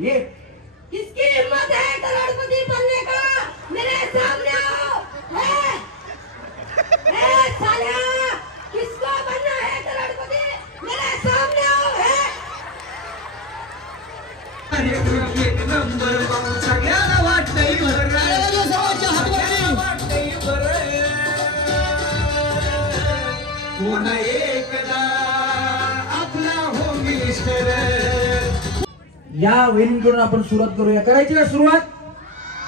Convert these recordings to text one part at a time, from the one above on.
ये किसकी हिम्मत है करोड़पति बनने का? मेरे सामने आओ। सालिया, किसको बनना है करोड़पति? मेरे सामने आओ। एक नंबर सगळ्याला वाटतंय बरं, कोण एकदा आपला हो मिस्टर. या वहिनींकडून आपण सुरुवात करूया. करायची ना सुरुवात?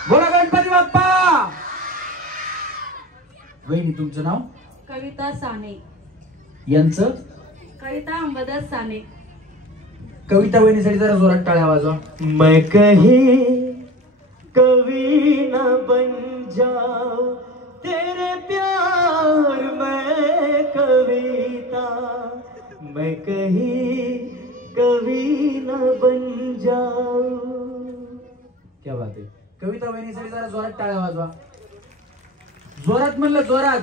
बोला गणपती बाप्पा. वहिनी तुमचं नाव? कविता साने. यांचं? कविता अंबादास साने. कविता वहिनीसाठी जरा जोरात टाळ्या वाजवा. मैं कहीं कवि न बन जाऊं तेरे प्यार में कविता, मैं कहीं कवि न बन जाऊं. क्या बात आहे. कविता वहिनीसाठी जरा जोरात टाळ्या वाजवा. जोरात म्हणलं, जोरात.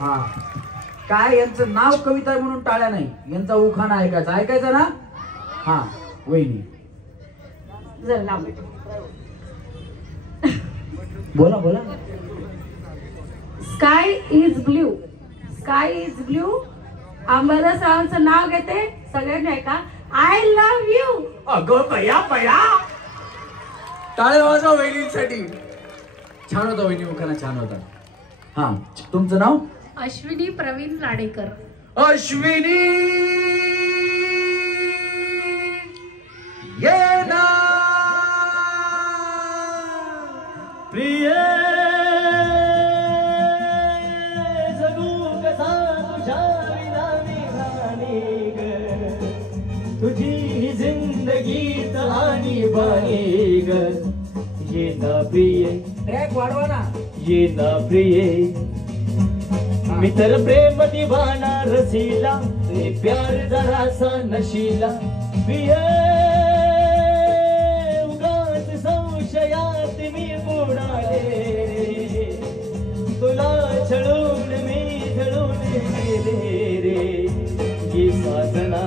हा काय यांचं नाव कविता आहे म्हणून टाळ्या नाही, यांचा उखाणा ऐकायचा. ऐकायचा ना? हा वहिनी जर लांब. बोला बोला. Sky is blue. Sky is blue. Ambadas रावांचं नाव घेते. सगळ्यांनी ऐका. I love you. अगं बया बया. टाळ्या वाजवा वहिनीसाठी. छान होता वहिनी, उखाणा छान होता. हा तुमचं नाव? अश्विनी प्रवीण लाडेकर. अश्विनी ये ना प्रिय जगू कसा तुझ्या विना विधानी ग, तुझी ही जिंदगीत आणीबाणी ग. ये ना प्रिय, ट्रॅक वाढवा ना. ये ना प्रिय, मित्र प्रेम दिवाना रसीला, रे प्यार जरासा नशीला. प्रिय उगाच संशयात मी बुडाले, तुला छळून मी झळून गेले रे. ये साजना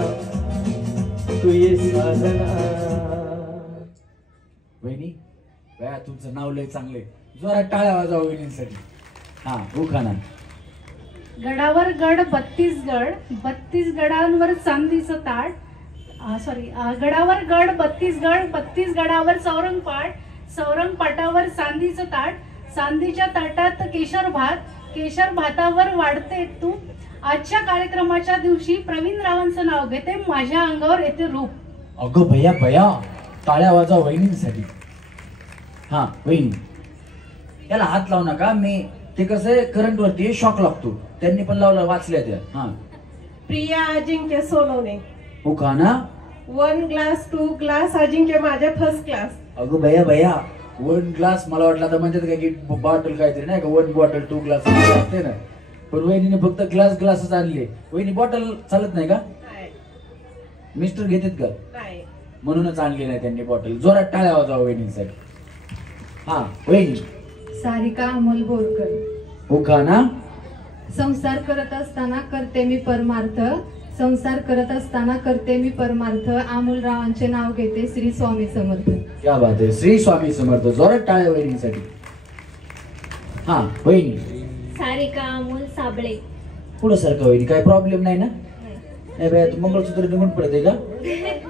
तू ये साजना. वहिनी बया तुमचं नाव लय चांगलंय. जोरात टाळ्या वाजवा वहिनींसाठी. हा उखाणा. गडावर गड 32 गड, 32 गडांवर चांदीचं ताट. सॉरी, गडावर गड 32 गड, 32 गडावर चौरंग पाट, चौरंग पाटावर चांदीचं ताट, चांदीच्या ताटात केशर भात, केशर भातावर वाढते तूप. आजच्या कार्यक्रमाच्या दिवशी प्रवीण रावांचं नाव घेते. माझ्या अंगावर येते रूप. अगं भैया भैया. टाळ्या वाजवा वहिनींसाठी. हा वहिनी याला हात लावू नका. मी ते कसं आहे, करंट वरती शॉक लागतो. त्यांनी पण लावला, वाचल्या त्या. हा प्रिया अजिंक्य सोनवणे. उखाणा. 1 ग्लास 2 ग्लास अजिंक्य माझ्या फर्स्ट क्लास. अगं भैया भैया 1 ग्लास मला वाटलं आता म्हणतात काय की बॉटल काहीतरी नाही का. 1 बॉटल 2 ग्लास असते ना. पण वहिनीने फक्त ग्लासच आणले. वहिनी बॉटल चालत नाही का? मिस्टर घेतात का? नाही. म्हणूनच आणली नाही त्यांनी बॉटल. जोरात टाळ्या वाजवा वहिनींसाठी. हा वहिनी. सारिका अमोल बोरकर. उखाणा. संसार करत असताना करते मी परमार्थ, संसार करत असताना करते मी परमार्थ. अमोलरावांचे नाव घेते. श्री स्वामी समर्थ. क्या बात आहे. श्री स्वामी समर्थ. जोरात टाळ्या वहिनींसाठी. हा वहिनी. सारिका अमोल साबळे. पुढं सारखं वहिनी. काय प्रॉब्लेम नाही ना? नाही बाया तू मंगळसूत्र निघून पडते का?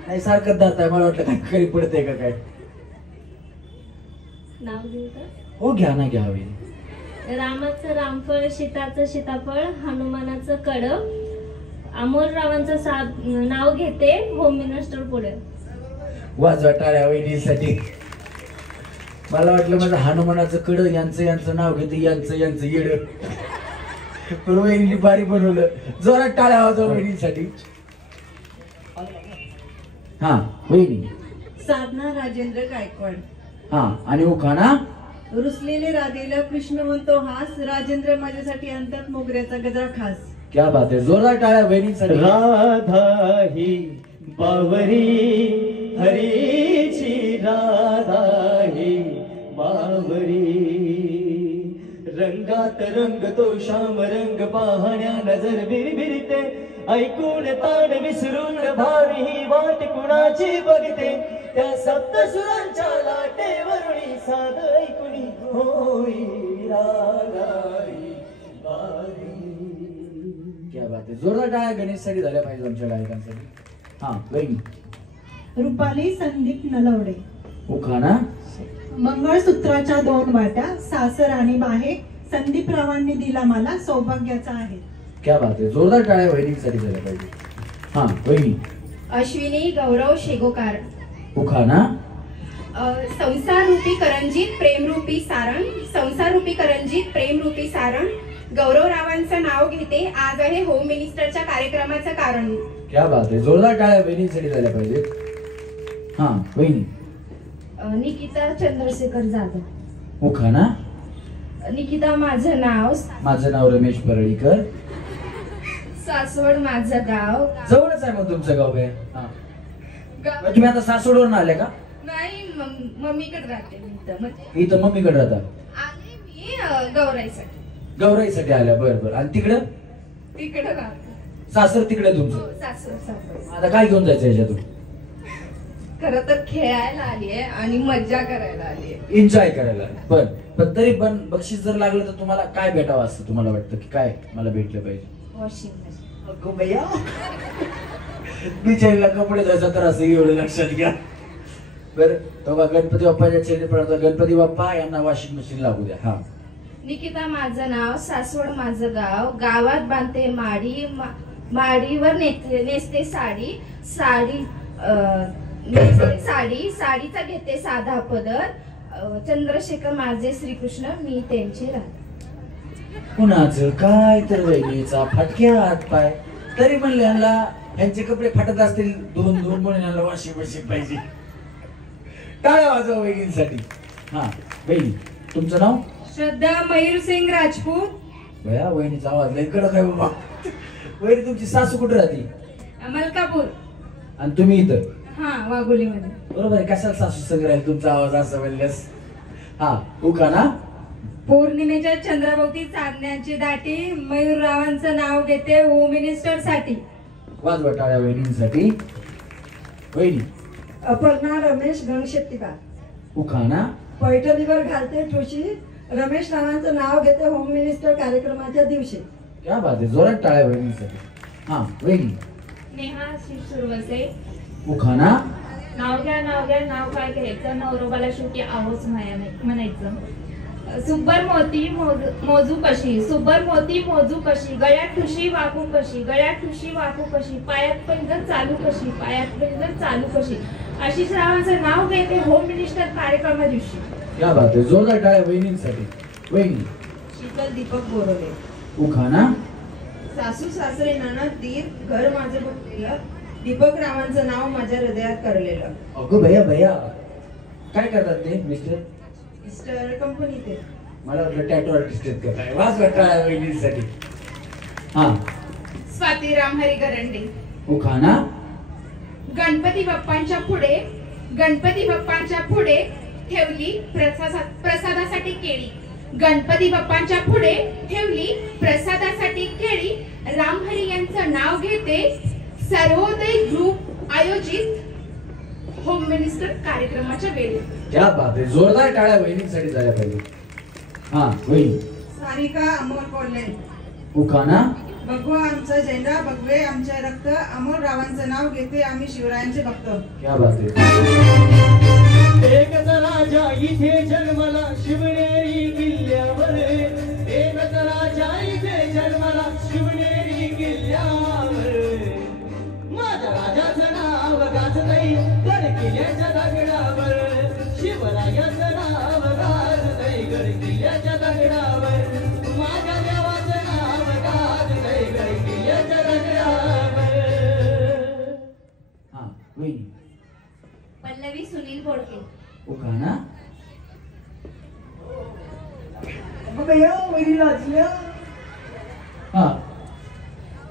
नाही सारखं दात आहे. मला वाटलं काय खरी पडते का काय. नाव घेऊ का? हो घ्या ना घ्या वहिनी. रामाचं रामफळ, सीताचं सीताफळ, हनुमानाचं कड. अमोलरावांचं नाव घेते. होम मिनिस्टर पुढे. वाजवा टाळ्या वहिनीसाठी. मला वाटलं माझं हनुमानाचं कड यांचं नाव घेते. यांचं येड. पण वहिनी भारी बनवलं. जोरात टाळ्या वाजवा वहिनीसाठी. हा वहिनी. साधना राजेंद्र गायकवाड. हा आणि उखाणा. रुसलेले राधेला कृष्ण म्हणतो हास, राजेंद्र माझ्यासाठी आणतात मोगऱ्याचा गजरा खास. क्या बात आहे. जोरदार टाळ्या वहिनीसाठी. राधा ही बावरी हरीची, राधा ही बावरी. रंगात रंग तो श्याम रंग पाहण्या नजर बिरबिरते ऐकून ताण विसरून भावी ही वाट कुणाची बघते त्या सप्तसुरांच्या लाटेवरुणी साध ऐकुनी होई रागाई बारी. क्या बात आहे, जोरदार टाळ्या गणेशसाठी झाल्या पाहिजे आमच्या गायकांसाठी. हा वहिनी. रुपाली संदीप नलवडे. उखाणा. मंगळसूत्राच्या 2 वाट्या सासर आणि बाहेर संदीपरावांनी दिला मला सौभाग्याचा आहे. क्या बात आहे, जोरदार टाळ्या वहिनीसाठी झाल्या पाहिजे. हा वहिनी. अश्विनी गौरव शेगोकार. उखाणा. संसार रूपी करंजीत प्रेमरूपी सारण, संसार रूपी करंजीत प्रेमरूपी सारण, गौरवरावांचं नाव घेते आज आहे होम मिनिस्टरच्या कार्यक्रमाचं कारण. क्या बात आहे, जोरदार टाळ्या वहिनीसाठी झाल्या पाहिजे. हा वहिनी. निकिता चंद्रशेखर जाधव. उखाणा. निकिता माझं नाव, माझं नाव रमेश परळीकर. सासवड माझं गाव. जवळच आहे मग तुमचं गाव काय? हा. मग तुम्ही आता सासवडवरून आले का? नाही मम्मीकडे राहते मी इथं. इथं मम्मीकडे राहता. आले मी गौराईसाठी. गौराईसाठी आल्या. बरं बरं. आणि तिकडं तिकडे राहते. सासर तिकडे तुमचं. सासवड. आता काय घेऊन जायचं याच्यातून? खरं तर खेळायला आलीये आणि मज्जा करायला आलीये. एन्जॉय करायला. बर पण तरी पण बक्षीस जर लागलं तर तुम्हाला काय भेटावं असं तुम्हाला वाटतं की काय मला भेटलं पाहिजे? Washing machine. अगो भैया, बिचारीला कपडे धुवायचा तर असं एवढं लक्षात घ्या. बर तेव्हा गणपती बाप्पाच्या चेहरे पडतो. गणपती बाप्पा यांना वॉशिंग मशीन लागू द्या. हा. निकिता माझं नाव, सासवड माझं गाव, गावात बांधते माडी, माडीवर नेसते साडी, नेसते साडी, साडीचा घेते साधा पदर, चंद्रशेखर माझे श्रीकृष्ण मी त्यांचे राधा. कुणाचं काय तर वहिनीचा फाटक्या हात पाय. तरी म्हणले यांना यांचे कपडे फाटत असतील 2-2 म्हणून यांना वॉशिंग मशीन पाहिजे. टाळ्या वाजवा वहिनींसाठी. हा वहिनी तुमचं नाव? श्रद्धा मयूर सिंग राजपूत. भया वहिनीचा आवाज लय कडक आहे बाबा. वहिनी तुमची सासू कुठे राहते? मलकापूर. आणि तुम्ही इथं? हा वाघोलीमध्ये. बरोबर आहे. कशाला सासू संग राहील तुमचा आवाज असं म्हणल्यास. हा उखाणा. पौर्णिमेच्या चंद्राभोवती चांदण्याची दाटी, मयूररावांचं नाव घेते होम मिनिस्टर साठी. वाजवा टाळ्या वहिनींसाठी. वहिनी. अपर्णा रमेश गणशेट्टीकार. उखाणा. पैठणीवर घालते ठुशी, रमेश रावांचं नाव घेते होम मिनिस्टर कार्यक्रमाच्या दिवशी. क्या बात आहे, जोरात टाळ्या वहिनींसाठी. हा वहिनी. नेहा शिवसुरवसे. उखाणा. नाव घ्या नाव काय घ्यायचं, नवरोबाला शेवटी आहोच म्हणायचं. सुब्बर मोती मोजू कशी, सुब्बर मोती मोजू कशी, गळ्यात ठुशी वाकू कशी, गळ्यात ठुशी वाकू कशी, पायात पैंजण चालू कशी, पायात पैंजण चालू कशी, आशिष रावांचं नाव घेते होम मिनिस्टर कार्यक्रमा दिवशी. क्या बात आहे, जोरदार टाळ्या वहिनींसाठी. वहिनी. शीतल दीपक बोरवले. उखाणा. सासू सासरे नणद दीर घर माझे बघितलं, दीपक रावांचं नाव माझ्या हृदयात करलेलं. अगो भैया भैया काय करतात ते मिस्टर? मिस्टर कंपनीत आहे. मला वाटलं टॅटू आर्टिस्ट आहेत का काय. वाजवा टाळ्या वहिनींसाठी. हा. स्वाती रामहरी गरंडे. उखाणा. गणपती बाप्पांच्या पुढे ठेवली प्रसादासाठी केळी, गणपती बाप्पांच्या पुढे ठेवली प्रसादासाठी केळी, रामहरी यांचं नाव घेते सर्वोदय ग्रुप आयोजित होम मिनिस्टर कार्यक्रमाच्या वेळी. क्या बात आहे, जोरदार टाळ्या वहिनींसाठी झाल्या पाहिजे. हा वहिनी. सारिका अमोल कोल्हे. उखाणा. भगवा आमचा झेंडा भगवे आमचे रक्त, अमोल रावांचं नाव घेते आम्ही शिवरायांचे भक्त. क्या बात आहे. एकच राजा इथे जन्मला शिवनेरी किल्ल्यावर, एकच राजा इथे जन्मला शिवनेरी किल्ल्यावर, माझ्या राजाचं नाव गाजतंय गड किल्ल्याच्या दगडावर, शिवरायाचं नाव गाजतंय गड किल्ल्याच्या दगडावर, माझ्या देवाचं नाव गाजतंय गड किल्ल्याच्या दगडावर. हा वहिनी. पल्लवी सुनील बोडके. उखाणा. हा.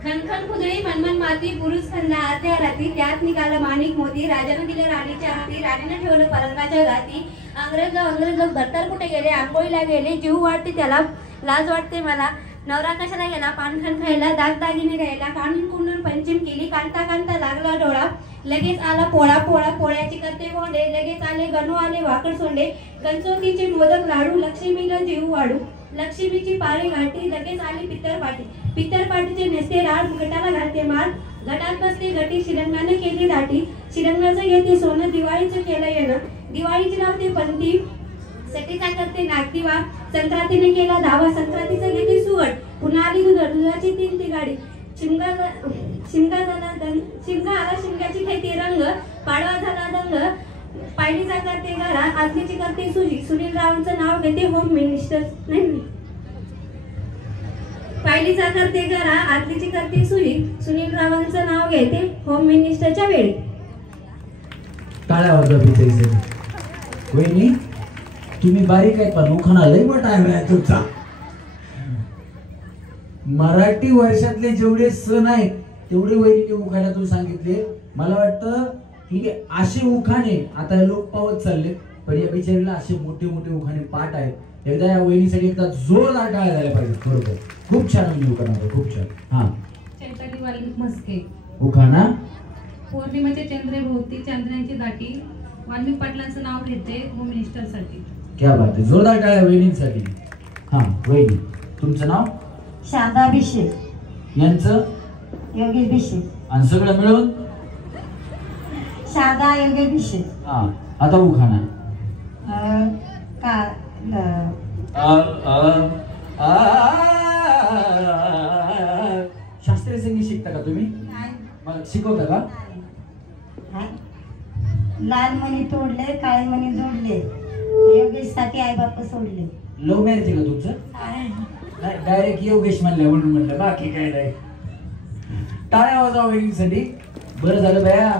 खनखन खुदळी मनमन माती पुरुष खंदा आत्या राती, त्यात निघाला माणिक मोती, राजानं दिले राणीच्या हाती, राणीनं ठेवलं पलंगाच्या गाती, अंग्रेज भरतर कुठे गेले, आंघोळीला गेले, जीव वाटते त्याला लाज वाटते मला. नवरा कशाला गेला पानखण खायला, दागदागिने द्यायला, काढून कुंडून पंचम केली, कांता कांता लागला डोळा. लगेच आला पोळा पोळा, पोळ्याची करते गोंडे, लगेच आले गणू आले वाकड सोंडे. गणचोतीचे मोदक लाडू, लक्ष्मीला जीव वाढू. लक्ष्मीची पाळी घाटी, लगेच आली पित्तरपाटी. पित्तरपाटीचे नेसते राळ, घटाला घालते माळ. घटात बसते घटी, शिरंगाने केली दाटी. शिरंगाचं घेते सोनं, दिवाळीचं केलं येणं. दिवाळीची लावते पंती, सटीचा करते नागदिवा. संक्रांतीने केला धावा, संक्रांतीचं घेते सुगट. पुन्हा आली दुधाची 3 ती गाडी. शिमगा आला, शिमग्याची खेळते रंग. पाडवा झाला दंग, पायलीचा करते घरा, आदलीची करते सुजी. सुनील रावांचं नाव घेते होम मिनिस्टर. नाही, पायलीचा करते घरा, आदलीची करते सुजी. सुनील रावांचं नाव घेते होम मिनिस्टरच्या वेळी. टाळ्या वाजवा बिचारी. वहिनी तुम्ही बारीक आहेत पण उखाणा लय मोठा आहे तुमचा. मराठी वर्षातले जेवढे सण आहेत तेवढे वहिनी उखाणा तू सांगितले. मला वाटतं ही असे उखाणे आता लोक पावत चालले, पण या बिचारीला असे मोठे मोठे उखाणे पाठ आहेत. एकदा या वहिनीसाठी एकदा जोरदार टाळ्या झाल्या पाहिजे. बरोबर, खूप छान म्हणजे उखाणा, खूप छान. हा, चैताली वाल्मिक मस्के. उखाणा. पौर्णिमेच्या चंद्रेभोवती चांदण्याची दाटी, वाल्मिक पाटलांचं नाव घेते होम मिनिस्टरसाठी. क्या बात आहे, जोरदार टाळ्या वहिनींसाठी. हा वहिनी, तुमचं नाव? शारदा भिशे. यांचं? योगेश भिशे. आणि सगळं मिळून शारदा योगेश भिशे. हा, आता उखाणा. शास्त्रीय संगीत शिकता का तुम्ही? मला शिकवता का? लाल मणी तोडले, काळे मणी जोडले, योगेश साठी आई बाप सोडले. लव्ह मॅरेज आहे का तुमचं? नाही, डायरेक्ट योगेश म्हणलं म्हणून म्हणलं, बाकी काय नाही. टाळ्या वाजवा वहिनीसाठी. बरं झालं बाया,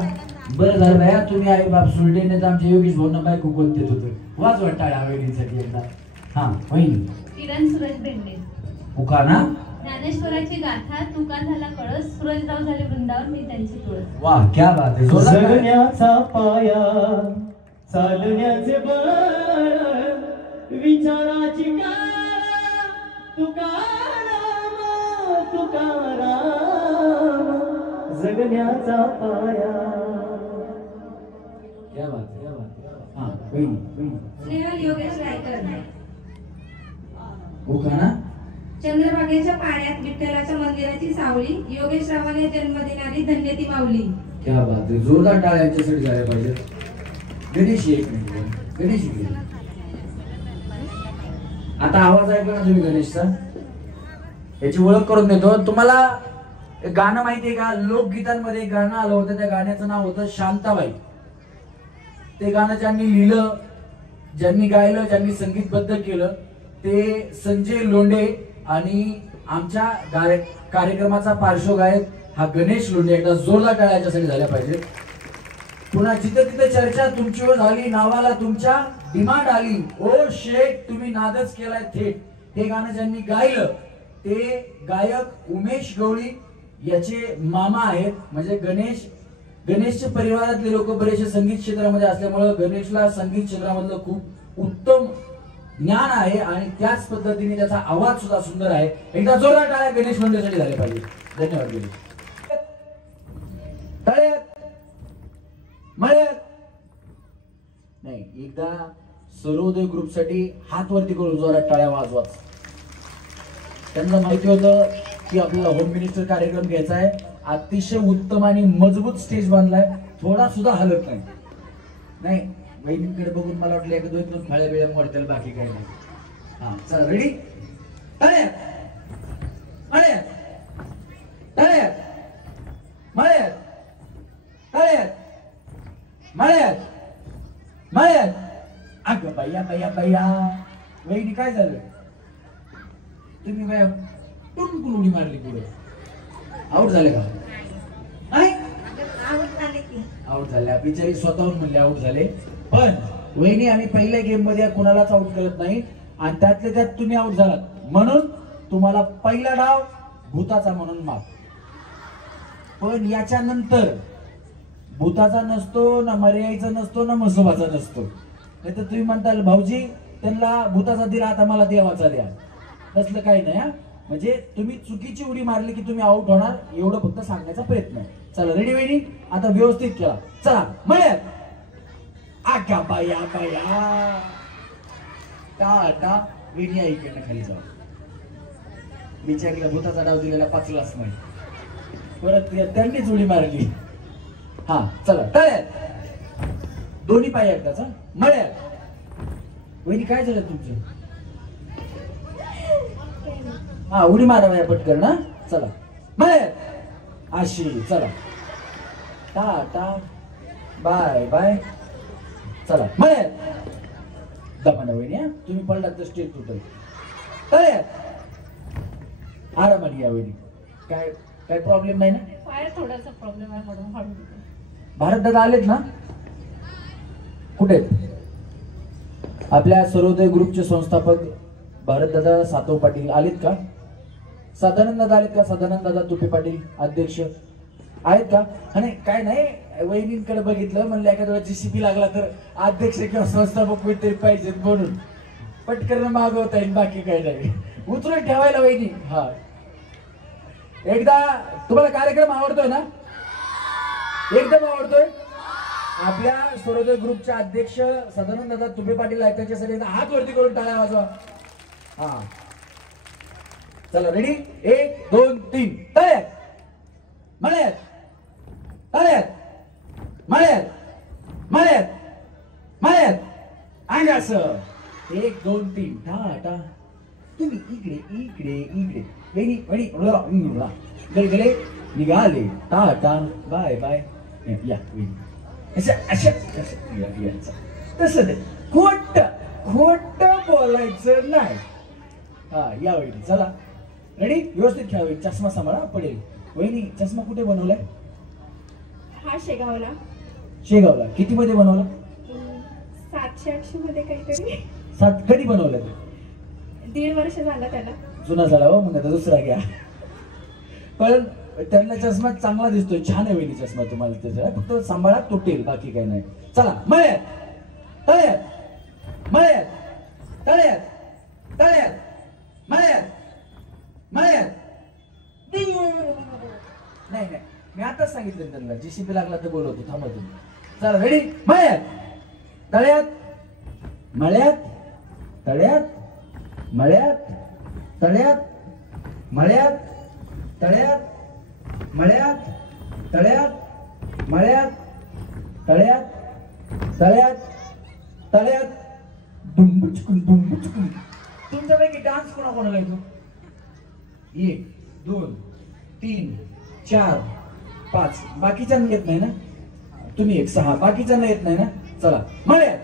बरं झालं बाया तुम्ही आई बाप सोडले, नाही तर आमच्या योगेश भाऊंना बायको कोण देत होतं. वाजवा टाळ्या वहिनीसाठी एकदा. हा वहिनी. किरण सुरेश बेंडे. उखाणा. ज्ञानेश्वराची गाथा, तुका झाला कळस, सूरजराव झाले वृंदावन, मी त्यांची तुळस. वाह, क्या बात आहे. जगण्याचा पाया, चालण्याचे बळ, विचाराची काळा, तुकाराम तुकाराम, जगण्याचा पाया. क्या बात आहे, क्या बात आहे. हा वहिनी. स्नेहल योगेश रायकर. उखाणा. चंद्रभागेच्या पाण्यात विठ्ठलाच्या मंदिराची सावली, योगेश रावाने जन्म देणारी धन्य ती माऊली. क्या बात आहे, जोरदार टाळ्या यांच्यासाठी झाल्या पाहिजे. गणेश एक मिनिट, गणेश इकडे. आता आवाज ऐकला ना तुम्ही गणेशचा, याची ओळख करून देतो तुम्हाला. गाणं माहितीये का? लोकगीतांमध्ये एक गाणं आलं होतं, त्या गाण्याचं नाव होतं शांताबाई. ते गाणं ज्यांनी लिहिलं, ज्यांनी गायलं, ज्यांनी संगीतबद्ध केलं ते संजय लोंढे आणि आमच्या कार्यक्रमाचा पार्श्वगायक हा गणेश लोंढे. एकदा जोरदार टाळ्या याच्यासाठी झाल्या पाहिजे. पुन्हा जिथे तिथे चर्चा तुमच्यावर झाली, नावाला तुमच्या डिमांड आली, ओ शेख तुम्ही नादच केलाय थेट. हे गाणं ज्यांनी गायलं ते गायक उमेश गवळी याचे मामा आहेत. म्हणजे गणेशच्या परिवारातले लोक बरेचसे संगीत क्षेत्रामध्ये असल्यामुळे गणेशला संगीत क्षेत्रामधलं खूप उत्तम ज्ञान आहे आणि त्याच पद्धतीने त्याचा आवाज सुद्धा सुंदर आहे. एकदा जोरदार टाळ्या गणेश मंडळासाठी झाले पाहिजे. धन्यवाद गणेश. नाही, एकदा सर्वोदय ग्रुपसाठी हात वरती करून जोरात टाळ्या वाजवा. त्यांना माहिती होतं की आपल्याला होम मिनिस्टर कार्यक्रम घ्यायचा आहे. अतिशय उत्तम आणि मजबूत स्टेज बांधलाय, थोडा सुद्धा हलत नाही. वहिनींकडे बघून मला वाटलं एक दोन फाळ्या वेळा मोडतील, बाकी काही नाही. हा चला, रेडी? टाळ्या टाळ्या टाळ्या मळ्यात टाळ्या मळ्यात मळ्यात. अगं बाया बाया बाया, वहिनी काय झालं? तुम्ही बाया टुनकुन उडी मारली पुढे. आउट झाले का? नाही आउट झाल्या. बिचारी स्वतःहून म्हणले आउट झाले. पण वहिनी आम्ही पहिल्या गेम मध्ये कुणालाच आउट करत नाही आणि त्यातल्या त्यात तुम्ही आउट झालात म्हणून तुम्हाला पहिला डाव भूताचा म्हणून माफ. पण याच्यानंतर भूताचा नसतो ना, मर्याईचा नसतो ना, मसोबाचा नसतो. नाही तर तुम्ही म्हणताल भाऊजी त्यांना भूताचा दिला, आता मला देवाचा द्या. तसलं काही नाही हा. म्हणजे तुम्ही चुकीची उडी मारली की तुम्ही आउट होणार, एवढं फक्त सांगण्याचा प्रयत्न आहे. चला रेडी वहिनी, आता व्यवस्थित खेळा. चला म्हणूया आका बाया बाया टाटा. वहिनी ऐकडनं खाली जाऊ. बिचारीला भूताचा डाव दिलेला पाचलाच नाही, परत त्यांनीच उडी मारली. हा चला टाळ्यात, दोन्ही पाय एकदाच. मळ्यात वहिनी काय झालं तुमचं? हा उडी मारावया पटकन ना. चला मळ्यात अशी. चला टाटा बाय बाय. चला मळ्यात दमाना वहिनी हा, तुम्ही पडलात तर स्टेज तुटेल. तळ्यात आरामात या वहिनी, काय काय प्रॉब्लेम नाही ना? पाय थोडासा प्रॉब्लेम आहे म्हणून हळू. भारत दादा आलेत ना? कुठे आहेत? आपल्या सर्वोदय ग्रुपचे संस्थापक भारत दादा सातव पाटील आलेत का? सदानंद दादा आलेत का? सदानंद दादा तुपे पाटील अध्यक्ष आहेत का? आणि काय नाही, वहिनींकडे बघितलं, म्हणलं एखाद्या वेळेस जीसीपी लागला तर अध्यक्ष किंवा संस्थापक कोणतरी पाहिजेत म्हणून पटकन मागवता येईल, बाकी काही नाही. उचलून ठेवायला वहिनी. हा एकदा तुम्हाला कार्यक्रम आवडतोय ना? एकदम आवडतोय. आपल्या सर्वोदय ग्रुपचे अध्यक्ष सदानंद दादा तुपे पाटील आहेत, त्यांच्यासाठी एकदा हात वरती करून टाळ्या वाजवा. हा चला रेडी, 1 2 3 टाळ्यात मळ्यात, टाळ्यात मळ्यात, मळ्यात मळ्यात अंगास. 1 2 3 टाटा. तुम्ही इकडे इकडे इकडे वेणी वेणी गलगले निघाले. Tata bye bye. या वेणी अशा अशा तसं ते खोट खोट बोलायचं नाही. हा या वहिनी चला रेडी, व्यवस्थित खेळा. चष्मा सांभाळा पडेल. वहिनी चष्मा कुठे बनवलाय? हा शेगावला. शेगावला. किती मध्ये बनवला? 700-800 मध्ये काहीतरी. 7. कधी बनवलं ते? 1.5 वर्ष झालं त्याला. जुना झाला हो, मग आता दुसरा घ्या. पण त्यांना चष्मा चांगला दिसतोय, छान आहे वहिनी चष्मा तुम्हाला. त्याचा फक्त सांभाळा, तुटेल, बाकी काही नाही. चला मळ्यात, तळ्यात मळ्यात, तळ्यात तळ्यात मळ्यात, मळ्यात. नाही नाही, मी आताच सांगितलं त्यांना, जीसीपी लागला तर बोलवतो, थांबा तुम्ही. चला रेडी, मळ्यात, तळ्यात मळ्यात, तळ्यात मळ्यात, तळ्यात मळ्यात, तळ्यात मळ्यात, तळ्यात मळ्यात, तळ्यात तळ्यात तळ्यात. डुंबुचकुन डुंबुचकुन. तुमच्यापैकी डान्स कोणाकोणाला येतो? 1 2 3 4 5. बाकीच्यांना येत नाही ना? तुम्ही 1 6. बाकीच्यांना येत नाही ना? चला मळ्यात.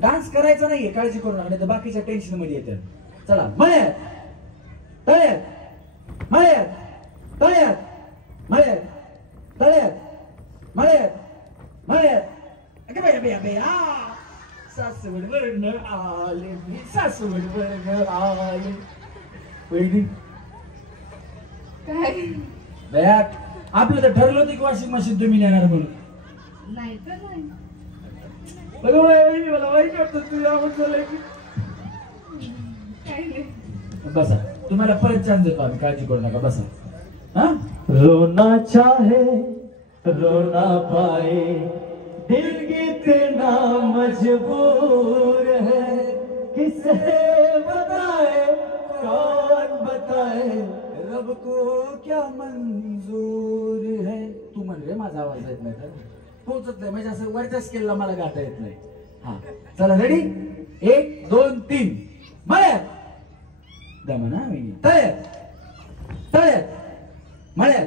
डान्स करायचा नाहीये, काळजी करू नका, नाही तर बाकीच्या टेन्शन मध्ये येतात. चला मळ्यात, तळ्यात मळ्यात, तळ्यात मळ्यात, तळ्यात मळ्यात, मळ्यात. अगं बाया बाया बाया, सासवड वर्ण आले मी, सासवड वर्ण आले. पहिली काय बॅट आपलं तर ठरलं होतं की वॉशिंग मशीन तुम्ही नेणार म्हणून. नाही तर नाही. मला वाईट वाटतं तुझ्या आवडतं. काही नाही. बसा, तुम्हाला परत चान्स देतो आम्ही, काळजी करू नका, बसा. हा रोना चाहे रोना पाए, दिल कितना मजबूर है, किसे बताए कौन बताए, रब को क्या मंजूर है. तू म्हण रे, माझा आवाज येत नाही तर पोहोचत नाही, म्हणजे असं वरच्या स्केलला मला गाता येत नाही. हा चला रेडी, 1 2 3 मळ्यात. दमना वहिनी. तळ्यात, तळ्यात मळ्यात,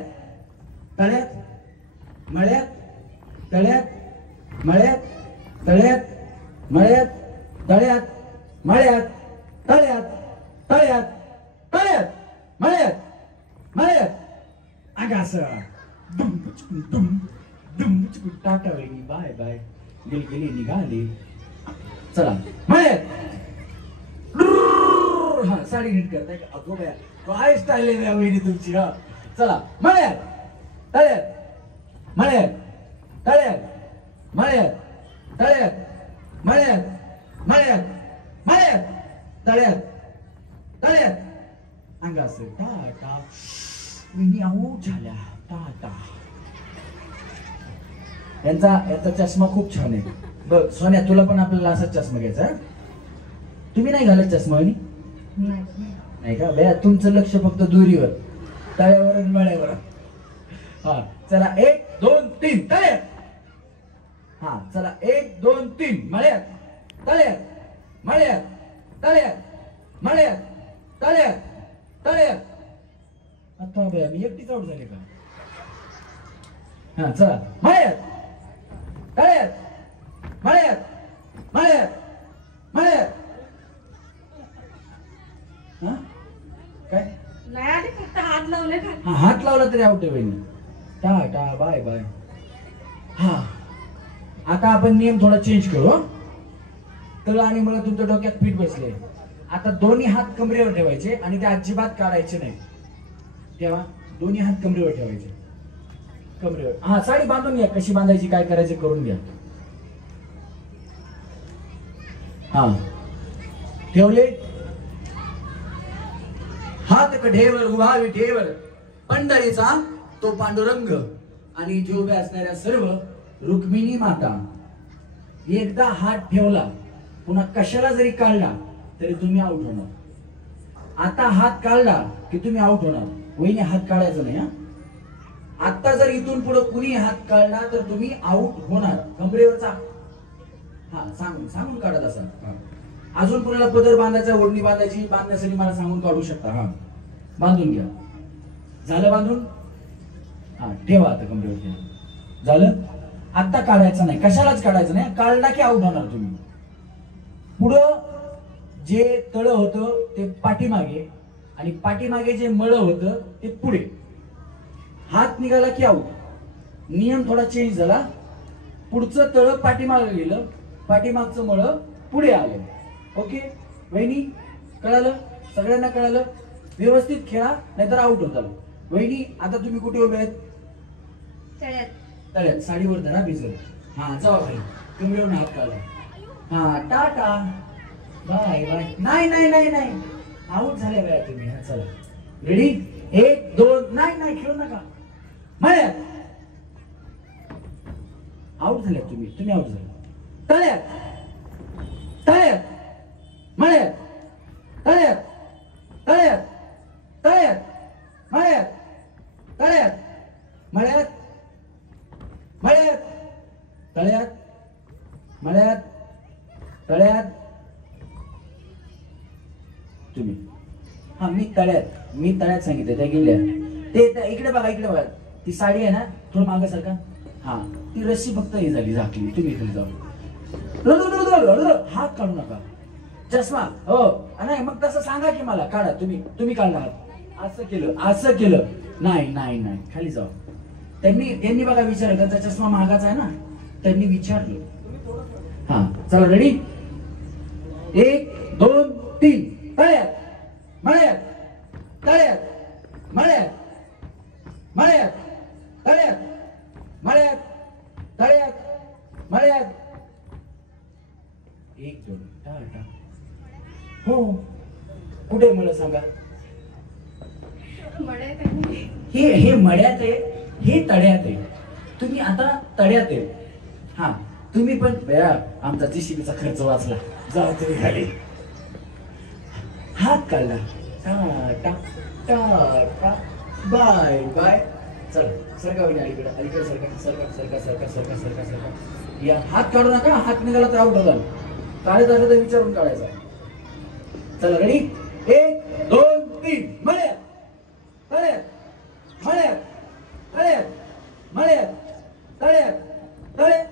तळ्यात मळ्यात, तळ्यात मळ्यात, तळ्यात मळ्यात, तळ्यात मळ्यात, तळ्यात तळ्यात तळ्यात मळ्यात, मळ्यात आगास. दुम दुम दुम टाटा वहिनी बाय बाय. गेली निघाली. चला मळ्यात. हा साडी नीट करताय का? अगो बाया, काय स्टाईल आहे वहिनी तुमची. हा चला मळ्यात, तळ्यात मळ्यात, तळ्यात मळ्यात, तळ्यात मळ्यात, मळ्यात मळ्यात, तळ्यात टाळ्या अंगा असं टाटा वहिनी आऊट झाल्या टाटा. यांचा चष्मा खूप छान आहे बघ सोन्या, तुला पण आपल्याला असाच चष्मा घ्यायचा. तुम्ही नाही घालत चष्मा वहिनी? नाही का बया, तुमचं लक्ष फक्त दुरीवर, तळ्यावर आणि मळ्यावर. हा चला 1 2 3 तळ्यात. हा चला 1 2 3 मळ्यात तळ्यात मळ्यात तळ्यात मळ्यात तळ्यात तळ्यात. आता बया मी एकटीच आऊट झाले का? हा चला मळ्यात तळ्यात मळ्यात मळ्यात मळ्यात. हा काय फक्त हात लावले का? हा हात लावला तरी आउट आहे बहिणी. Tata bye bye. हा आता आपण नियम थोडा चेंज करू. तळ आणि मला तुमच्या डोक्यात पीठ बसले. आता दोन्ही हात कमरेवर ठेवायचे आणि ते अजिबात काढायचे नाही. तेव्हा दोन्ही हात कमरेवर ठेवायचे. कमरेवर हा साडी बांधून घ्या, कशी बांधायची काय करायचे करून घ्या. हा ठेवले. हात कढेवर उभा विठेवर पंढरीचा तो पांडुरंग आणि इथे उभ्या असणाऱ्या सर्व रुक्मिणी माता. एकदा हात ठेवला पुन्हा कशाला जरी काढला तरी तुम्ही आउट होणार. आता हात काढला की तुम्ही आउट होणार. वहिनी हात काढायचा नाही. हा आता जर इथून पुढे कुणी हात काढला तर तुम्ही आउट होणार. कमरेवरचा हा सांगून काढत असा. अजून कुणाला पदर बांधायचा, ओढणी बांधायची, बांधण्यासाठी मला सांगून काढू शकता. हा बांधून घ्या. झालं बांधून? हा ठेवा आता कमरेवर ठेवा. झालं? आता काढायचं नाही, कशालाच काढायचं नाही. काढला की आउट होणार तुम्ही. पुढं जे तळ होतं ते पाठीमागे आणि पाठीमागे जे मळ होतं ते पुढे. हात निघाला की आउट. नियम थोडा चेंज झाला. पुढचं तळ पाठीमागे गेलं, पाठीमागचं मळ पुढे आलं. ओके वहिनी कळालं? सगळ्यांना कळालं? व्यवस्थित खेळा नाहीतर आउट होताल. वहिनी आता तुम्ही कुठे उभे आहेत? तळ्यात. तळ्यात. साडीवर धरा भिजल. हा जावा भाई, कमरेवर हात काढला. हा टाटा बाय बाय. नाही नाही नाही नाही आउट झाले बाय तुम्ही. हा चला रेडी 1 2 नाही खेळू नका. मळ्यात आउट झाले तुम्ही आउट झाले. तळ्यात तळ्यात मळ्यात तळ्यात तळ्यात तळ्यात मळ्यात तळ्यात मळ्यात मळ्यात तळ्यात मळ्यात तळ्यात. तुम्ही हा मी तळ्यात सांगितलं त्या गेल्या. ते इकडे बघा. ती साडी आहे ना थोडं मागे सारखा. हा ती रस्सी फक्त हे झाली झाकली. तुम्ही इकडे जाऊ. हात काढू नका. चष्मा हो नाही मग तसं सांगा की मला काढा. तुम्ही काढला हात. असं केलं नाही खाली जाऊ. त्यांनी बघा विचारलं. त्यांचा चष्मा महागाचा आहे ना. त्यांनी विचारलं. हा चला रेडी 1 2 3 तळ्यात मळ्यात तळ्यात मळ्यात मळ्यात तळ्यात मळ्यात तळ्यात मळ्यात. 1 2 टाटा. हो कुठे मळ सांगा? हे मळ्यात आहे, हे तळ्यात आहे. तुम्ही आता तळ्यात आहे. हा तुम्ही पण आमचा जीसीबीचा खर्च वाचला. जाऊ तुम्ही खाली. हात काढला. Tata tata bye bye. चला सरका वहिनी अलीकडे सरका. या हात काढू नका. हात निघाला तर आउट होणार. काढायचा असं तर विचारून काढायचा. चला रेडी 1 2 3 मळ्यात तळ्यात मळ्यात तळ्यात मळ्यात तळ्यात तळ्यात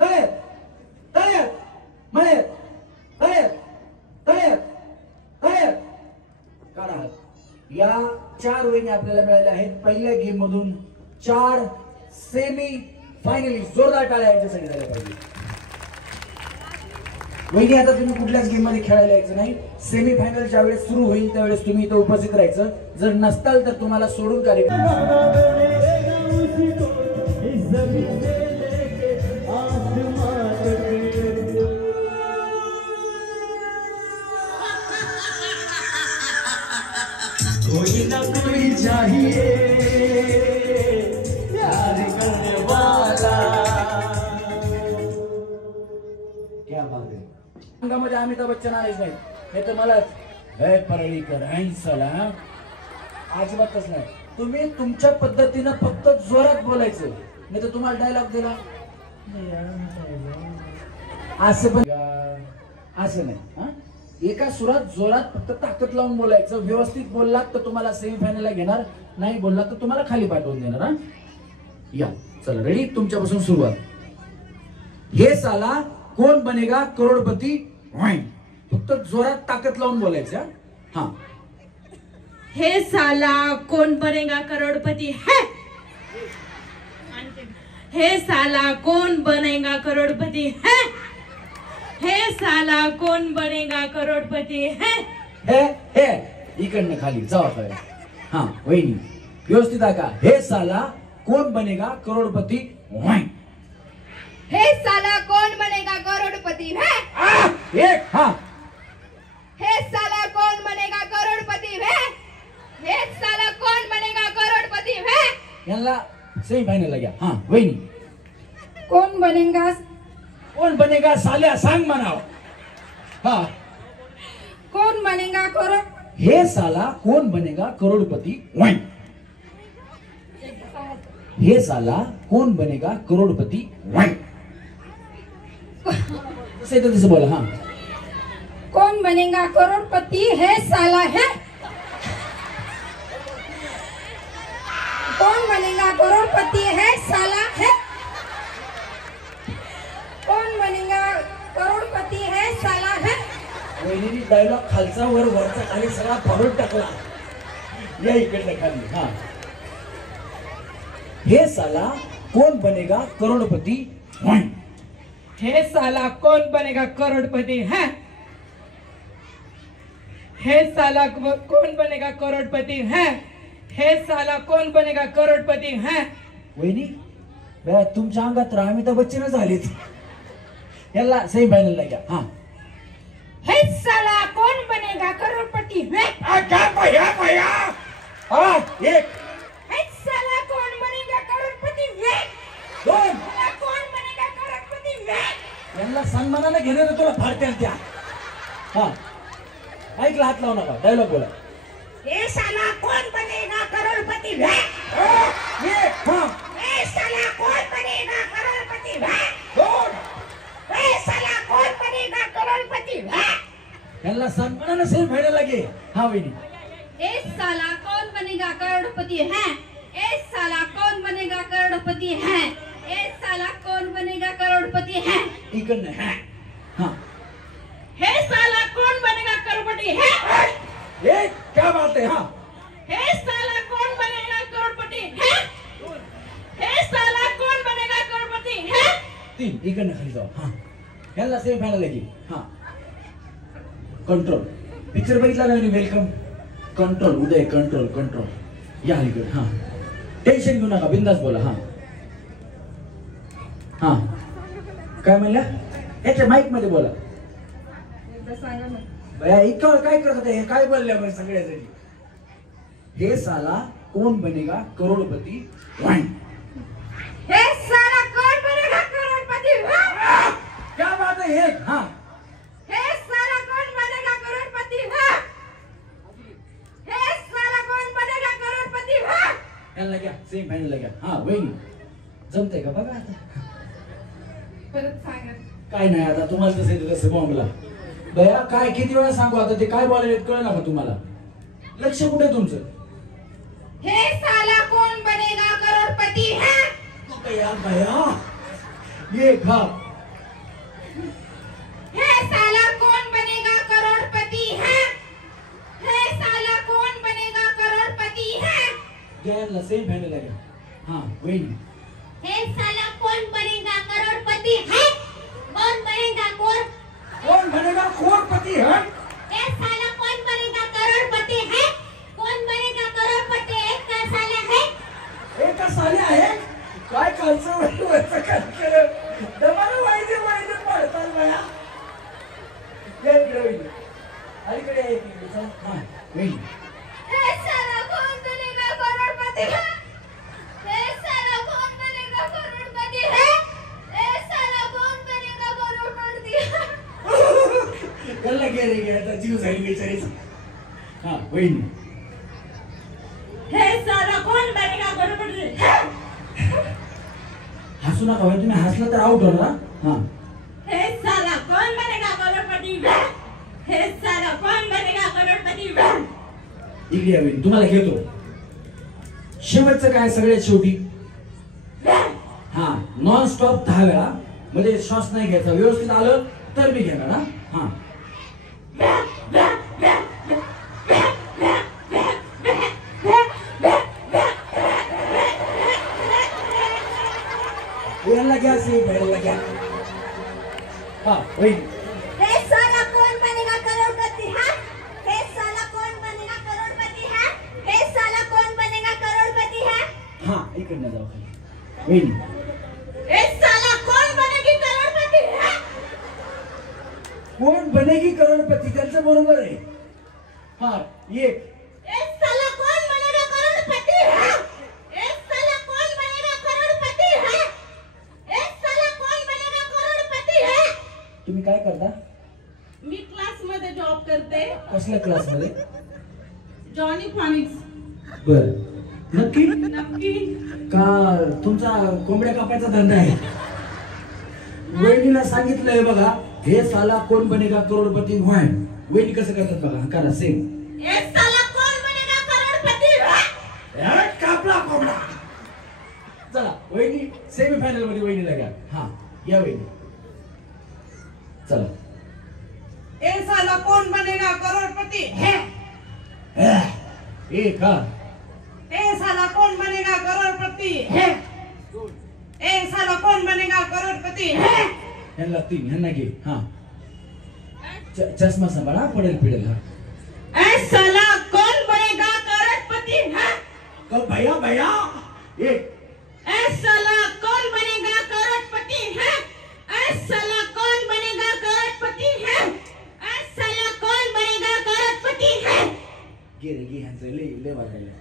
तळ्यात तळ्यात मळ्यात तळ्यात तळ्यात तळ्यात. काढा हात. या 4 वहिनी आपल्याला मिळाल्या आहेत पहिल्या गेम मधून. 4 सेमी फायनली. जोरदार टाळ्या यांच्यासाठी झाल्या पाहिजे. वहिनी आता तुम्ही कुठल्याच गेम मध्ये खेळायला यायचं नाही. सेमी फायनल ज्या वेळेस सुरू होईल त्यावेळेस तुम्ही इथं उपस्थित राहायचं. जर नसताल तर तुम्हाला सोडून कार्यक्रम. चाहिए प्यार करने वाला। क्या बात आहे. अंगामध्ये अमिताभ बच्चन आलेच नाही, हे तर मलाच हे परळीकर साला अजिबातच नाही. तुम्ही तुमच्या पद्धतीनं फक्त जोरात बोलायचं, नाही तर तुम्हाला डायलॉग दिला असं पण असं नाही. हा, एका सुरात जोरात फक्त ताकद लावून बोलायचं. व्यवस्थित बोललात तर तुम्हाला सेमीफायनलला घेणार, नाही बोललात तर तुम्हाला खाली पाठवून देणार. हा, या चला रेडी, तुमच्यापासून सुरुवात. हे साला कोण बनेगा करोडपती, फक्त जोरात ताकद लावून बोलायचं. हा, हे साला कौन बनेगा करोड़पति है। हे साला कौन बनेगा करोड़पति है। हे साला कौन बनेगा करोड़पति है। हे इकडनं खाली जावा काय. हा वहिनी व्यवस्थित आहे का. हे साला कोण बनेगा करोडपती. हे साला कौन बनेगा करोड़पति है। एक हा, हे साला कौन बनेगा करोड़पति है। हे साला कौन बनेगा करोड़पति है। यांना सेमीफायनलला घ्या. हा वहिनी कौन बनेगा कोण बनेगा साल्या सांग म्हणाव. हा, कौन बनेगा करोड़। हे साला कोण बनेगा करोडपती. हे साला कोण बनेगा करोडपती. तसे तर तसं बोला. हा, कौन बनेगा करोड़पति है साला है। कौन बनेगा करोड़पति है साला है। कौन बनेगा करोड़पति है साला है। वहिनी डायलॉग खालचा वर वरचा खाली सगळा फाडून टाकला. या इकडनं खाली. हा, हे साला कोण बनेगा करोडपती. हे साला कौन बनेगा करोड़पति है। हे साला कौन बनेगा करोड़पति है। हे साला कौन बनेगा करोड़पति है। वहिनी बया तुमच्या अंगात तर अमिताभ बच्चनच झालेत. याला सेमीफायनलला घ्या. हा, हे साला कौन बनेगा करोड़पति है। हा, एक हे साला कौन बनेगा करोड़पति है। दोन. साला कौन बनेगा करोड़पति है। यांना सन्मानाने घेणार तुला फाडत्या त्या. हा, ऐकला हात लावू नका, डायलॉग बोला. हे साला कौन बनेगा करोड़पति है। एक हा, हे साला कौन बनेगा करोड़पति है। दोन. हे साला कौन बनेगा करोड़पति है। यांना सन्मानाने सेमीफायनलला घे. हा वहिनी ए साला कौन बनेगा करोड़पति है। ए साला कौन बनेगा करोड़पति है। ए साला कौन बनेगा करोड़पति है। इकडनं. हा, हा, हे साला कौन बनेगा करोड़पति है। एक क्या बात है. हा, हे साला कौन बनेगा करोड़पति है। हे साला कौन बनेगा करोड़पति है। तीन. इकडनं खाली जाऊ. हा, यांना सेमीफायनलला घे. हा, कंट्रोल पिक्चर बघितला नाही. वेलकम कंट्रोल उदय. कंट्रोल कंट्रोल या इकडे. हा, टेन्शन घेऊ नका, बिंदास बोला. हा, हा, काय म्हणल्या. याच्या माईक मध्ये बोला. बया इतका वेळ काय करत होते, हे काय बोलल्या मग सगळ्या जणी. हे साला कोण बनेगा करोडपती. हे साला कौन बनेगा करोड़पति है। क्या बात है. एक हा, हे साला कौन बनेगा करोड़पति है। हे साला कौन बनेगा करोड़पति है। यांना घ्या सेमीफायनलला घ्या. हा वहिनी जमते का बघा आता. परत सांगा. काय नाही आता तुम्हाला तसं तसं बॉम्बला. बया काय किती वेळा सांगू आता, ते काय बोलायला कळ ना का तुम्हाला. लक्ष कुठे आहे तुमचं. हे साला कौन बनेगा करोड़पति है। बया बया एक हा, हे साला कौन बनेगा करोड़पति है। हे साला कौन बनेगा करोड़पति है। यांना सेमीफायनलला घ्या. हा वहिनी ए साला कौन बनेगा करोड़पति है। कौन बनेगा कौन बनेगा करोड़पति है. ए साला कौन बनेगा करोड़पति है। कौन बनेगा करोड़पति है। का साला है। एका साल्या आहे काय खालचं वरचं काय केलं. दमानं वाईदे वाईदे पडतात बया. या इकडे वहिनी, अलीकडे या इकडे. चला. हा वहिनी ए साला कौन बनेगा करोड़पति है ए साला कौन बनेगा करोड़पति है ए साला कौन बनेगा करोड़पति है कळलं गेले गे आता जीव जाईल बिचारीचा. हा वहिनी हे साला कौन बनेगा करोड़पति है हसू नका होय, तुम्ही हसला तर आउट होणार. हा हे साला कौन बनेगा करोड़पति है हे साला कौन बनेगा करोड़पति है इकडे या वहिनी, तुम्हाला घेतो. शेवटचं काय सगळ्यात शेवटी. हा नॉन स्टॉप 10 वेळा, म्हणजे श्वास नाही घ्यायचा. व्यवस्थित आलं तर मी घेणार. हा हा याला घ्या सी याला घ्या. हा वहिनी हे साला कौन बनेगा करोड़पति है हे साला कौन बनेगा करोड़पति है हे साला कौन बनेगा करोड़पति है हा इकडनं जाऊ खाली. वहिनी हे साला कौन बनेगी करोड़पति है कोण बनेगी करोडपती, त्यांचं बरोबर आहे. हा एक हे साला कौन बनेगा करोड़पति है हे साला कौन बनेगा करोड़पति है हे साला कौन बनेगा करोड़पति है तुम्ही काय करता? मी क्लास मध्ये जॉब करते, कसल्या क्लास मध्ये? Johnny Phoenix. बर नक्की नक्की का तुमचा कोंबड्या कापायचा धंदा आहे? वहिनीला सांगितलंय बघा, हे साला कोण बनेगा करोडपती व्हाय. वहिनी कसं करतात बघा, करा सेम. हे साला कौन बनेगा करोड़पति है कापला कोंबडा. चला वहिनी सेमीफायनल मध्ये वहिनीला घ्या. हा या वहिनी चला. ए साला कौन बनेगा करोड़पति है एक हा ए साला कौन बनेगा करोड़पति है ए साला कौन बनेगा करोड़पति है ह्यांना 3 ह्यांना घे. हा चष्मा सांभाळा, पडेल पिडेल. हा ए साला कौन बनेगा करोड़पति है भैया भैया एक ए साला कौन बनेगा करोड़पति है ए साला कौन बनेगा करोड़पति है ए साला कौन बनेगा करोड़पति है गे रे गे ह्यांचं ले वाजायला.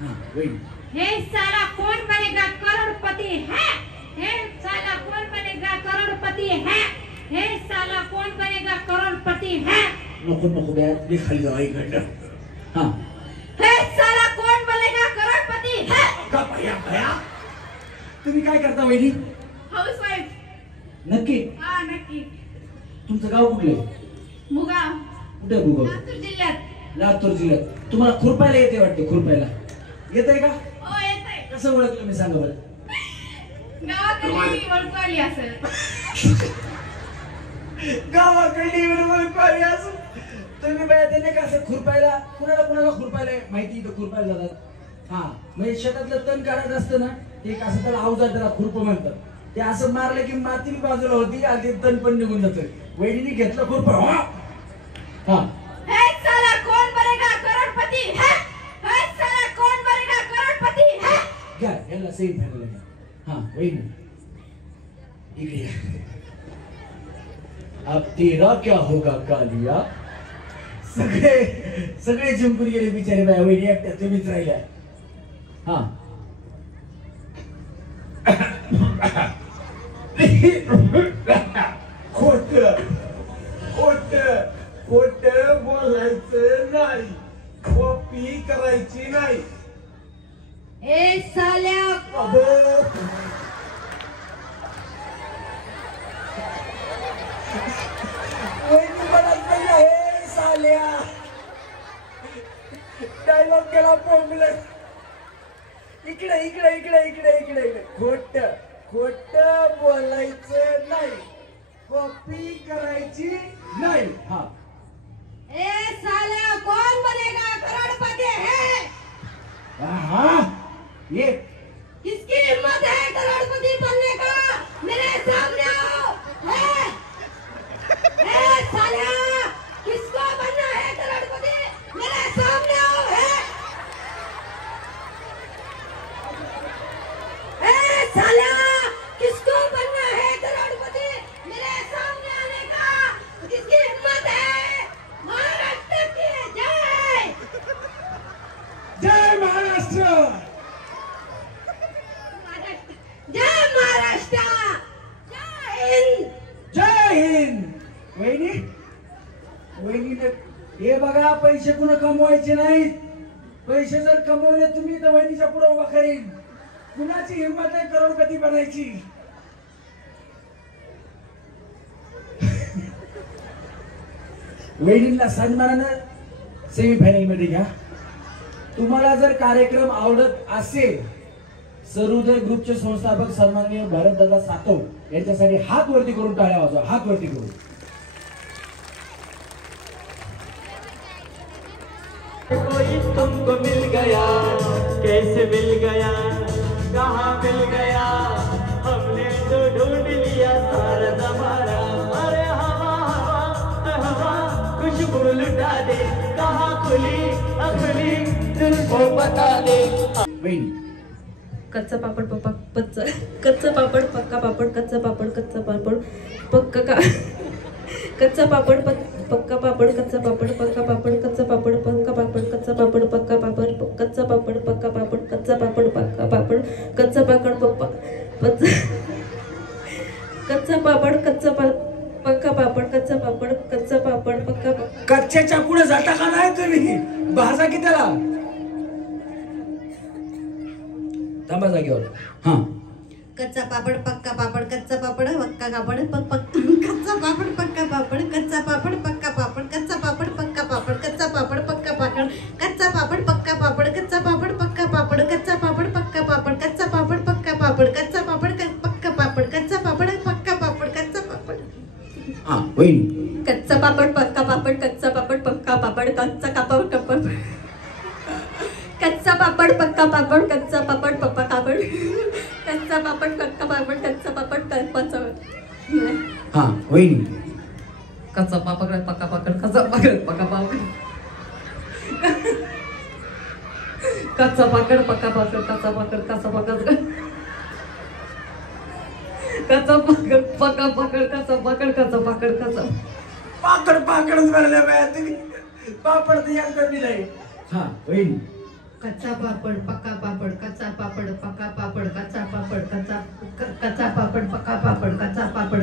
हा वहिनी हे साला कौन बनेगा करोड़पति है हे साला कौन बनेगा करोड़पति है हे साला कौन बनेगा करोड़पति है नको नको बॅ ले खाली जाऊ इकडं. हा हे साला कौन बनेगा करोड़पति है का भैया भैया तुम्ही काय करता वहिनी? हाऊसवाईफ. नक्की हा नक्की. तुमचं गाव कुठलं? मुगा कुठे भूगोल? लातूर जिल्ह्यात. लातूर जिल्ह्यात. तुम्हाला खुरपायला येते वाटते? खुरपायला येतंय का? हो येतंय. कसं ओळखलं मी सांगा बरं. गावाकडे मी ओळखू आली असेल. गावाकडे ओळखू असं तुम्ही बाया त्याने कसं खुरपायला, कुणाला कुणाला खुरपायला माहिती, इथं खुरपायला जातात. हा म्हणजे शेतातलं तण काढत असतं ना, ते एक असं त्याला अवजार, त्याला खुरप म्हणतात. ते असं मारलं की माती बाजूला होती आणि ते तण पण निघून जातं. वहिनीने घेतलं खुरप. हा हे साला कौन बनेगा करोड़पति है हे साला कौन बनेगा करोड़पति है घ्या याला सेम फायनल घ्या. हा वहिनी इकडे या. अब तेरा क्या होगा कालिया. सगळे सगळे जिंकून गेले बिचारे बाया. वहिनी एकट्या तुम्हीच राहिल्या. हा खोट खोट खोट बोलायचं नाही, कॉपी करायची नाही. ए साल्या वहिनी म्हणाल पहिला हे साल्या डायलॉग केला बोंबले. इकडे इकडे इकडे इकडे इकडे इकडे. खोट खोट बोलायचं नाही, कॉपी करायची नाही. हा ए साल्या कौन बनेगा करोड़पति है हा ये किसकी हिम्मत है करोड़पति बनने का मेरे सामने आओ ए साल्या किसको बनना है करोड़पति मेरे सामने आओ ए साल्या किसको बनना है करोड़पति मेरे सामने आने का किसकी हिम्मत है महाराष्ट्र की जय जय महाराष्ट्र. जय महाराष्ट्र, जय हिंद. जय हिंद. वहिनी वहिनीने हे बघा, पैसे कुणा कमवायचे नाहीत. पैसे जर कमवले तुम्ही तर वहिनीच्या पुढे उभा करीन. कुणाची हिंमत आहे करोडपती बनायची? वहिनीला सन्मानानं सेमीफायनल मध्ये घ्या. तुम्हाला जर कार्यक्रम आवडत असेल, सर्वोदय ग्रुपचे संस्थापक सन्माननीय भरतदादा सातव यांच्यासाठी हात वरती करून टाळ्या वाजवा. हात वरती करून. कोई तुमको मिल गया, कैसे मिल गया, कहाँ मिल गया, हमने तो ढूंढ लिया सारा जमाना. अरे हवा हवा हवा खुशबू लुटा दे, कहाँ खुली अखली दिल को बता दे. कच्चा पापड पप्पा पच्चा, कच्चा पापड पक्का पापड, कच्चा पापड कच्चा पापड पक्का का, कच्चा पापड पक्का पापड, कच्चा पापड पक्का पापड, कच्चा पापड पक्का पापड, कच्चा पापड पक्का पापड, कच्चा पापड पक्का पापड, कच्चा पापड पक्का पापड, कच्चा पापड पप्पा कच्चा पापड कच्चा पक्का पापड, कच्चा पापड कच्चा पापड पक्का. कच्च्याच्या पुढे जाता का नाही तुम्ही? भाजा की त्याला. थांबा जागेवर. हा. कच्चा पापड पक्का पापड, कच्चा पापड पक्का पापड, कच्चा पापड पक्का पापड, कच्चा पापड पक्का पापड, कच्चा पापड पक्का पापड, कच्चा पापड पक्का पापड, कच्चा पापड पक्का पापड, कच्चा पापड पक्का पापड, कच्चा पापड पक्का पापड, कच्चा पापड पक्का पापड, कच्चा पापड पक्का पापड, कच्चा पापड पक्का पापड, कच्चा पापड. हा वहिनी. कच्चा पापड पक्का पापड, कच्चा पापड पक्का पापड, कच्चा पापड कच्चा पापड पक्का पापड, कच्चा पापड पप्पा पापड, कच्चा पापड पक्का पापड, कच्चा पापड कच्चा. हा वहिनी. कच्चा पापड पक्का पापड, कच्चा पापड पक्का पापड, कच्चा पापड पक्का पापड, कच्चा पापड कच्चा पापड, कच्चा पापड पक्का पापड, कच्चा पापड कच्चा पापड कच्चा पाकड पाकडच भरल्या बाया तुम्ही. पापड तर यात कमी नाही. हा वहिनी. कच्चा पापड पक्का पापड, कच्चा पापड पक्का पापड, कच्चा पापड कच्चा पापड पक्का पापड, कच्चा पापड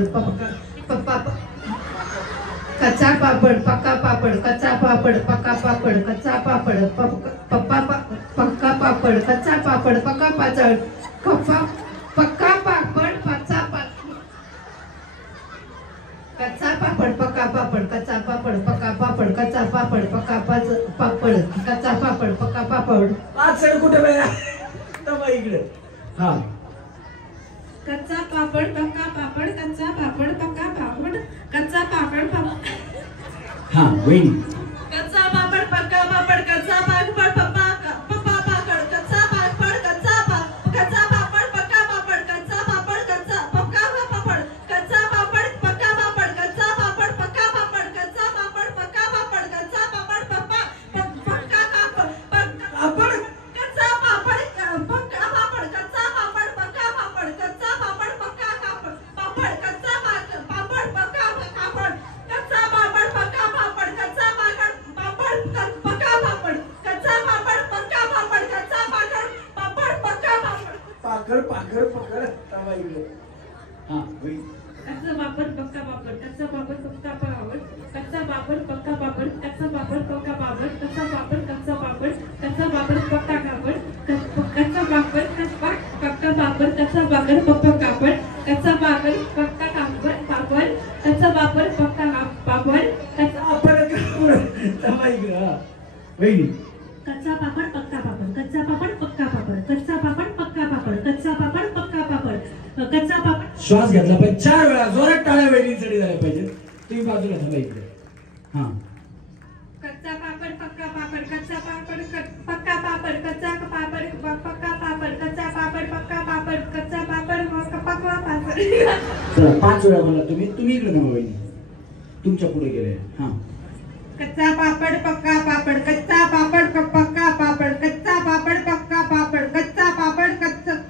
कच्चा पापड पक्का पापड, कच्चा पापड पक्का पापड, कच्चा पापड पक्का पापड, कच्चा पापड पक्का पापड, पक्का पापड कच्चा पापड पक्का पापड, कच्चा पापड पक्का पापड, कच्चा पापड पक्का पापड, कच्चा पापड पक्का पापड. पाचड कुठे बाया? तमा इकडे. हा. कच्चा पापड पक्का पापड, कच्चा पापड पक्का पापड, कच्चा पापड हा वहिनी. कच्चा पापड पक्का पापड, कच्चा पापड पप्पा पप्पा पापड, कच्चा पापड कच्चा पापड पक्का पापड, कच्चा पापड कच्चा पक्का पापड, कच्चा पापड पक्का पापड, कच्चा पापड पक्का पापड, कच्चा पापड पक्का पापड, कच्चा पापड पप्पा पक्का पापड, कच्चा पापड पक्का पापड, कच्चा पापड पक्का पापड, कच्चा पापड पक्का पापड, कच्चा पापड पक्का पापड, कच्चा पापड पक्का पापड, कच्चा पापड पक्का पापड, कच्चा पापड पक्का पापड, कच्चा पापड पक्का पापड. पाकड पाकड पाकड. तमा इकडे. हा वहिनी. कच्चा पापड पक्का पापड, कच्चा पापड पक्का पापड, कच्चा पापड पक्का पापड, कच्चा पापड पक्का पापड, कच्चा पापड कच्चा पापड, कच्चा पापड पक्का पापड, कच्चा पापड पक्का पापड, कच्चा पापड पप्पा पापड, कच्चा पापड पक्का पापड, कच्चा पापड पक्का पापड, कच्चा पापड. तमा इकडे. हा वहिनी. कच्चा पापड पक्का पापड, कच्चा पापड पक्का पापड, कच्चा पापड पक्का पापड, कच्चा पापड पक्का पापड, कच्चा पापड. श्वास घेतला पाहिजे 4 वेळा. जोरात टाळ्या वहिनींसाठी झाल्या पाहिजे. तुम्ही बाजूला थांबा इकडे. हा. कच्चा पापड पक्का पापड, कच्चा पापड पक्का पापड, कच्चा पापड पक्का पापड, कच्चा पापड पक्का पापड, कच्चा पापड पक्का पापड. चला 5 वेळा म्हणला तुम्ही. तुम्ही इकडे थांबा वहिनी. तुमच्या पुढे गेले. हा. कच्चा पापड पक्का पापड, कच्चा पापड पक्का पापड, कच्चा पापड पक्का पापड, कच्चा पापड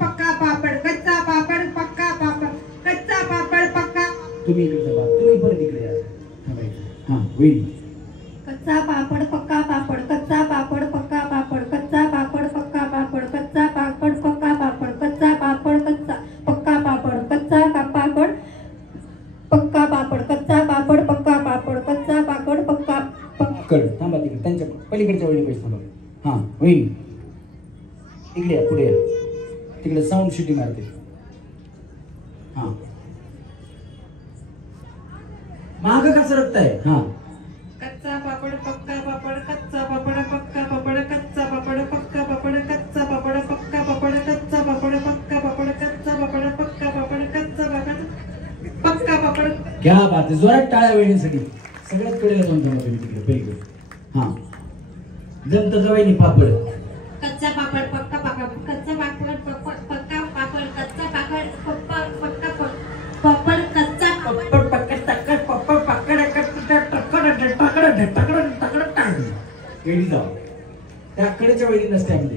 पक्का पापड, कच्चा पापड पक्का पापड, कच्चा पापड पक्का. तुम्ही इकडे थांबा. तुम्ही परत इकडे या. थांबा इकडे. हा वहिनी. कच्चा पापड पक्का पापड, कच्चा पापड पक्का पापड, कच्चा पापड पक्का पापड, कच्चा पापड पक्का पापड, कच्चा पापड कच्चा इकडे या, पुढे या. तिकडे साऊंड शिटी मारते. हा माग का सरकताय? हा कच्चा पापड पक्का पापड कच्चा पापड पक्का पापड कच्चा पापड पक्का पापड कच्चा पापड पक्का पापड कच्चा पापड पक्का पापड कच्चा पापड पक्का पापड कच्चा पापड पक्का पापड. क्या बात आहे. जोरात टाळ्या वहिनीसाठी. सगळ्यात कडेला जाऊन थांबा तुम्ही तिकडे पलीकडे. हा जमत जवळनी पापड. कच्चा पापड पक्का पापड कच्चा पापड पक्का पापड कच्चा पापड पक्का पापड कच्चा पप्पड पक्कड टक्कड पप्पड पक्कड टक्कड टक्कड टक्कड टक्कड टक्कड. वेळी जाऊ त्या कडेच्या वेळी नसते आम्ही.